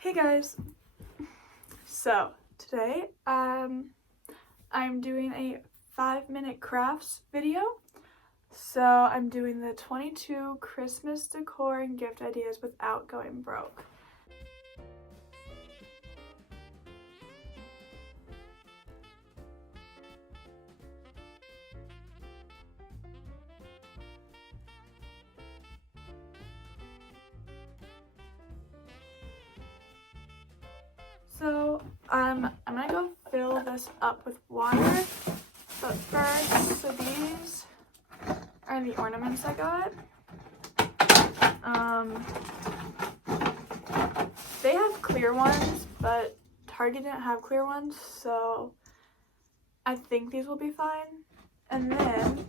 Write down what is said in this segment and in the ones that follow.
Hey guys, so today I'm doing a 5-minute crafts video. So I'm doing the 22 Christmas decor and gift ideas without going broke. So I'm gonna go fill this up with water, but first, so these are the ornaments I got. They have clear ones, but Target didn't have clear ones, so I think these will be fine. And then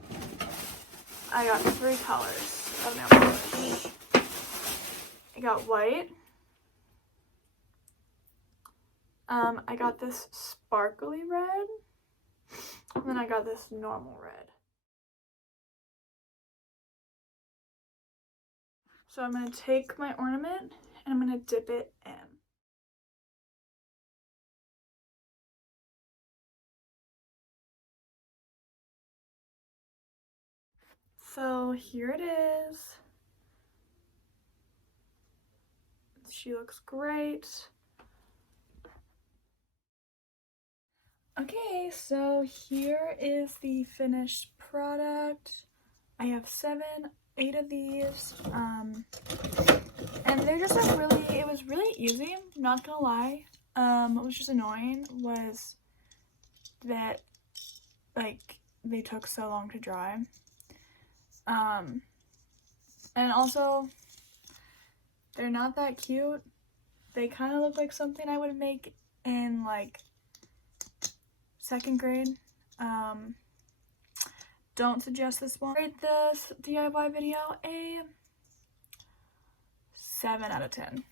I got 3 colors of nail polish. I got white. I got this sparkly red, and then I got this normal red. So I'm going to take my ornament and I'm going to dip it in. So here it is. She looks great. Okay, so here is the finished product. I have 8 of these, and they're just it was really easy, not gonna lie. What was just annoying was that, they took so long to dry. And also, they're not that cute. They kind of look like something I would make in, 2nd grade. Don't suggest this one. I rate this DIY video a 7 out of 10.